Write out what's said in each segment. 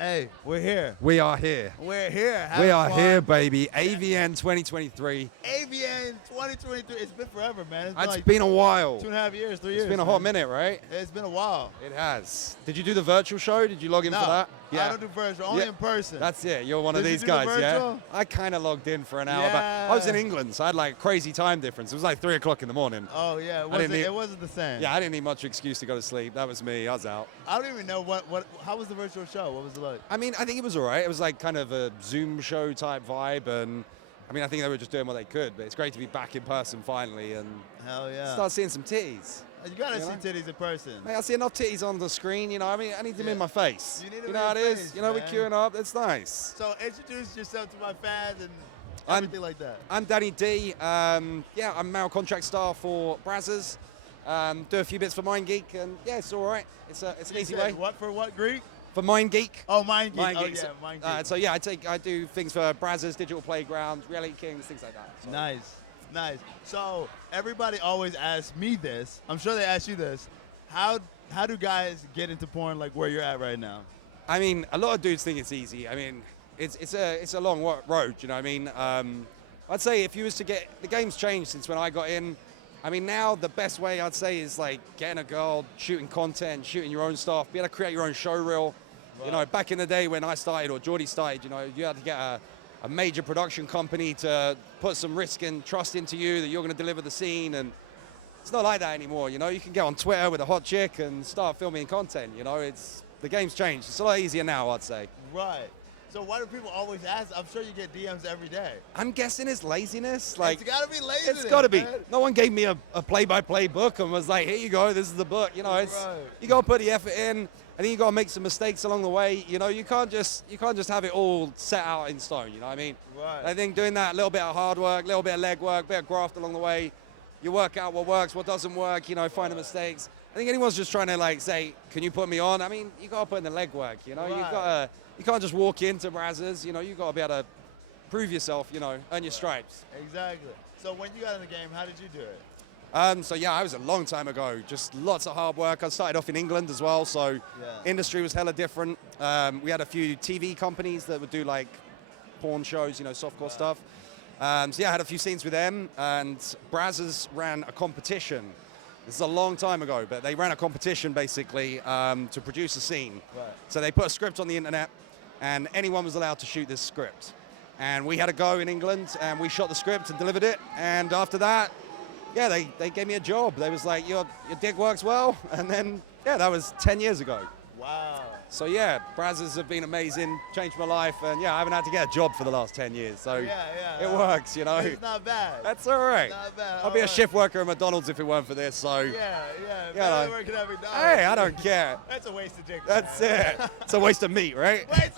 Hey, we're here. We are here. We're here. We are fun. here, baby. AVN 2023. AVN 2023. It's been forever, man. It's like been a while. 2.5 years, 3 years. It's been a hot minute, right? It's been a while. It has. Did you do the virtual show? Did you log in for that? I don't do virtual. Only in person. That's it. You're one of Did you these do guys, the yeah? virtual? I kind of logged in for an hour, but Yeah. I was in England, so I had like crazy time difference. It was like 3 o'clock in the morning. Oh yeah, it wasn't the same. Yeah, I didn't need much excuse to go to sleep. That was me. I was out. I don't even know how was the virtual show? What was it like? I mean, I think it was all right. It was like kind of a Zoom show type vibe, and I mean, I think they were just doing what they could, but it's great to be back in person finally and Hell yeah. start seeing some titties. You gotta see titties in person. Mate, I see enough titties on the screen, you know. I mean, I need them in my face. You need them know in how it your is? face, You know, man. we're queuing up. It's nice. So introduce yourself to my fans and everything like that. I'm Danny D. I'm male contract star for Brazzers. Do a few bits for MindGeek, and yeah, it's all right. It's an easy way. What for what Greek? For MindGeek. Oh, MindGeek. Oh, MindGeek. yeah, MindGeek. So yeah, I do things for Brazzers, Digital Playground, Reality Kings, things like that. So. Nice. So everybody always asks me this. I'm sure they ask you this. How do guys get into porn like where you're at right now? I mean, a lot of dudes think it's easy. I mean, it's a long road. You know what I mean? I'd say if you was to get the game's changed since when I got in. I mean, now the best way I'd say is like getting a girl, shooting content, shooting your own stuff, be able to create your own show reel. Right. You know, back in the day when I started or Geordie started, you know, you had to get a major production company to put some risk and trust into you that you're going to deliver the scene, and it's not like that anymore. You know, you can get on Twitter with a hot chick and start filming content. You know, the game's changed. It's a lot easier now, I'd say. Right. So why do people always ask? I'm sure you get DMs every day. I'm guessing it's laziness. Like, it's got to be laziness. It's got to be. Man. No one gave me a play-by-play book and was like, here you go, this is the book. You know, you got to put the effort in. I think you got to make some mistakes along the way. You know, you can't just have it all set out in stone. You know what I mean? Right. I think doing that, a little bit of hard work, a little bit of leg work, a bit of graft along the way. You work out what works, what doesn't work. You know, find the mistakes. I think anyone's just trying to like say, can you put me on? I mean, you got to put in the leg work. You know, you can't just walk into Brazzers. You know, you got to be able to prove yourself. You know, earn your stripes. Exactly. So when you got in the game, how did you do it? So yeah, I was a long time ago. Just lots of hard work. I started off in England as well, so industry was hella different. We had a few TV companies that would do like porn shows, you know, softcore stuff. So yeah, I had a few scenes with them, and Brazzers ran a competition. This is a long time ago, but they ran a competition basically to produce a scene. Right. So they put a script on the internet, and anyone was allowed to shoot this script. And we had a go in England, and we shot the script and delivered it. And after that, yeah, they gave me a job. They was like, your dick works well. And then, yeah, that was 10 years ago. Wow. So yeah, Brazzers have been amazing, changed my life. And yeah, I haven't had to get a job for the last 10 years. So it works, you know. It's not bad. That's all right. Not bad. I'll be a shift worker at McDonald's if it weren't for this. So Yeah, working at McDonald's. Hey, I don't care. That's a waste of dick. That's it. It's a waste of meat, right? Wait,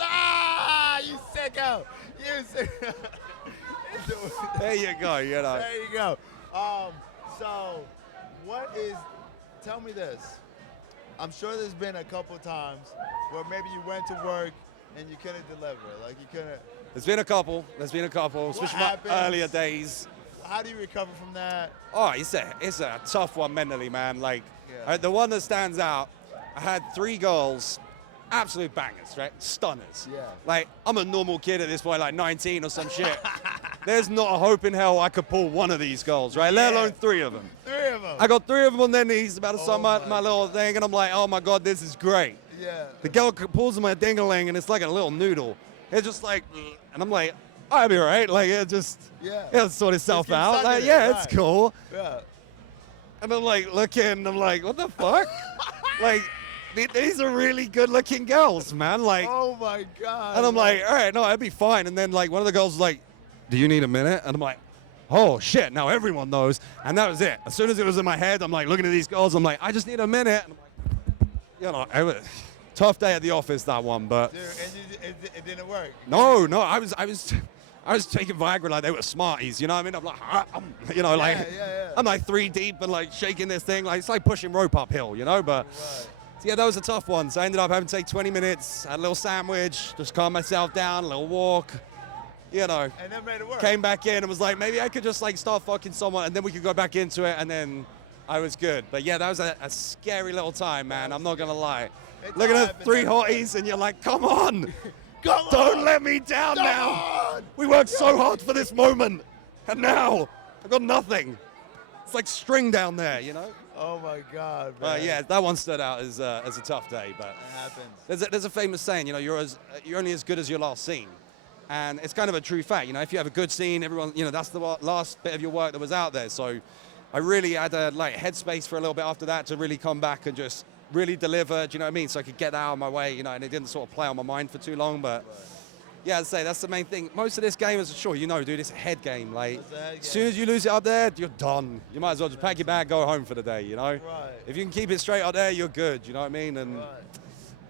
you sicko. You sicko. There you go, you know. There you go. So, tell me this. I'm sure there's been a couple times where maybe you went to work and you couldn't deliver. Like you couldn't. There's been a couple, especially my earlier days. How do you recover from that? Oh, it's a tough one mentally, man. Like, the one that stands out, I had 3 girls, absolute bangers, right? Stunners. Yeah. Like, I'm a normal kid at this point, like 19 or some shit. There's not a hope in hell I could pull one of these girls, right? Let alone 3 of them. 3 of them. I got 3 of them on their knees about to start my little thing, and I'm like, oh my God, this is great. Yeah. The girl pulls my ding-a-ling, and it's like a little noodle. It's just like, and I'm like, I'll be all right. Like, it'll sort itself out. Like, it's cool. Yeah. And I'm like looking, I'm like, what the fuck? Like, these are really good-looking girls, man. Like, oh my God. And I'm like, all right, no, I'd be fine. And then like one of the girls was like, do you need a minute? And I'm like, oh shit, now everyone knows. And that was it. As soon as it was in my head, I'm like looking at these girls, I'm like, I just need a minute. And I'm like, you know, tough day at the office, that one, but. Dude, and it didn't work. No, I was taking Viagra like they were Smarties, you know what I mean? I'm like, you know, like, I'm like 3 deep and like shaking this thing, like it's like pushing rope uphill, you know, but. Right. So yeah, that was a tough one. So I ended up having to take 20 minutes, had a little sandwich, just calm myself down, a little walk, you know. And then made it work. Came back in and was like, maybe I could just like start fucking someone and then we could go back into it, and then I was good. But yeah, that was a scary little time, man. I'm not gonna lie. It's looking all at happened 3 every hotties, and you're like, come on, Come don't on! let me down Come now. on! We worked so hard for this moment, and now I've got nothing. It's like string down there, you know? Oh my God, man. Yeah, that one stood out as a tough day, but It happens. there's a famous saying, you know, you're only as good as your last scene. And it's kind of a true fact, you know, if you have a good scene, everyone, you know, that's the last bit of your work that was out there. So I really had a headspace for a little bit after that to really come back and just really deliver, do you know what I mean? So I could get that out of my way, you know, and it didn't sort of play on my mind for too long, but yeah, I'd say that's the main thing. Most of this game is, sure, you know, dude, it's a head game. Like, as soon as you lose it up there, you're done. You might as well just pack your bag, go home for the day, you know? Right. If you can keep it straight up there, you're good, you know what I mean? And Right.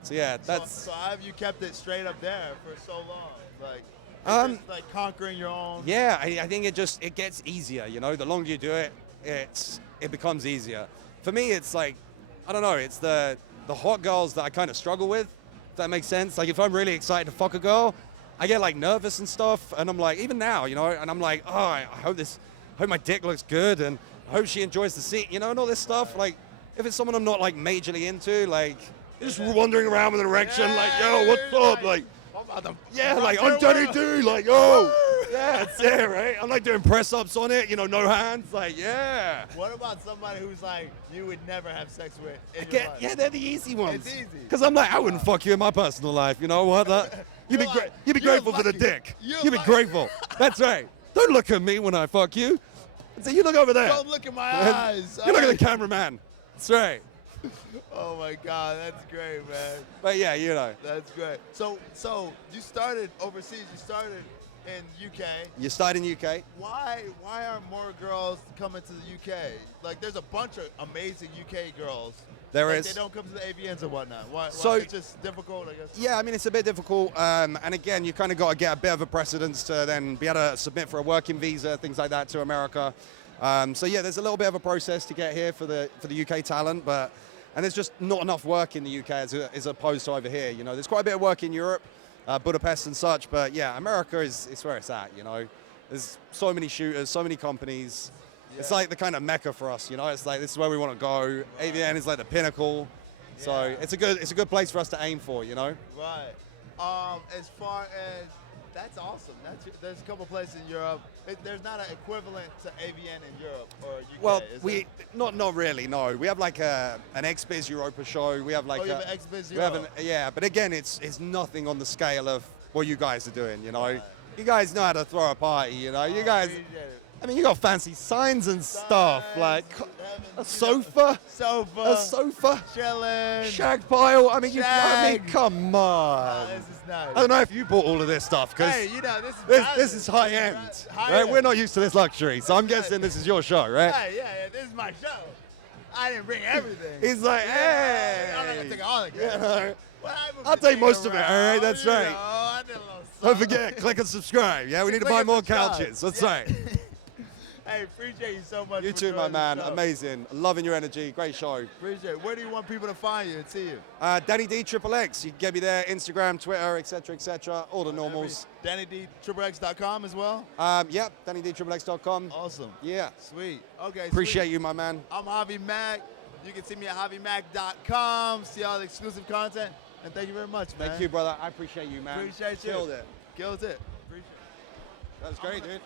so yeah, that's... So how have you kept it straight up there for so long? Like, it's just like conquering your own. Yeah, I think it gets easier, you know? The longer you do it, it becomes easier. For me, it's like, I don't know, it's the hot girls that I kind of struggle with, if that makes sense. Like, if I'm really excited to fuck a girl, I get like nervous and stuff, and I'm like, even now, you know, and I'm like, oh, I hope my dick looks good, and I hope she enjoys the scene, you know, and all this stuff. Like, if it's someone I'm not like majorly into, like, just wandering around with an erection, like, yo, what's up, like, yeah, like, I'm Danny D, like, yo, yeah, that's it, right? I'm like doing press ups on it, you know, no hands, like, yeah. What about somebody who's like you would never have sex with in your life? Yeah, they're the easy ones. It's easy. Because I'm like, I wouldn't fuck you in my personal life, you know what? You'd be like, you'd be you're grateful for the lucky. dick. You're You'd be lucky. grateful. That's right. Don't look at me when I fuck you. So you look over there. Don't look in my eyes. You look at the cameraman. That's right. Oh my God, that's great, man. But yeah, you know. That's great. So you started overseas. You started in UK. You start in UK. Why aren't more girls coming to the UK? Like, there's a bunch of amazing UK girls. There like, is. They don't come to the AVNs and whatnot. Why? So- It's just difficult, I guess. Yeah, I mean, it's a bit difficult. And again, you kind of got to get a bit of a precedence to then be able to submit for a working visa, things like that, to America. So yeah, there's a little bit of a process to get here for the UK talent, and there's just not enough work in the UK as opposed to over here. You know, there's quite a bit of work in Europe, Budapest and such, but yeah, America is where it's at. You know, there's so many shooters, so many companies. Yeah. It's like the kind of mecca for us. You know, it's like this is where we want to go. Right. AVN is like the pinnacle. Yeah. So it's a good place for us to aim for. You know. Right. As far as that's awesome. There's a couple places in Europe. There's not an equivalent to AVN in Europe or UK. Well, not really. No, we have like an XBiz Europa show. We have like you have an XBiz Europe. Yeah, but again, it's nothing on the scale of what you guys are doing. You know, right. You guys know how to throw a party. You know, you guys. I mean, you got fancy signs and stuff, like a sofa, chilling, shag pile. I mean, come on. This is nice. I don't know if you bought all of this stuff, because hey, this is high end. Right? We're not used to this luxury, so I'm guessing this is your show, right? Yeah, this is my show. I didn't bring everything. He's like, hey. I'm not gonna take all the credit. You know, I'll take most of it, all right? That's right. I did a little Don't forget, click and subscribe. Yeah, we need to buy more couches. That's right. Hey, appreciate you so much. You too, my man. Amazing. Loving your energy. Great show. Appreciate it. Where do you want people to find you and see you? Danny D XXX. You can get me there. Instagram, Twitter, etc., all the normals. DannyD XXX.com as well? Yep, DannyD XXX.com. Awesome. Yeah. Sweet. Okay. Appreciate you, my man. I'm Javi Mack. You can see me at JaviMack.com. See all the exclusive content. And thank you very much, man. Thank you, brother. I appreciate you, man. Appreciate you. Killed it. Killed it. Appreciate it. That was great, dude.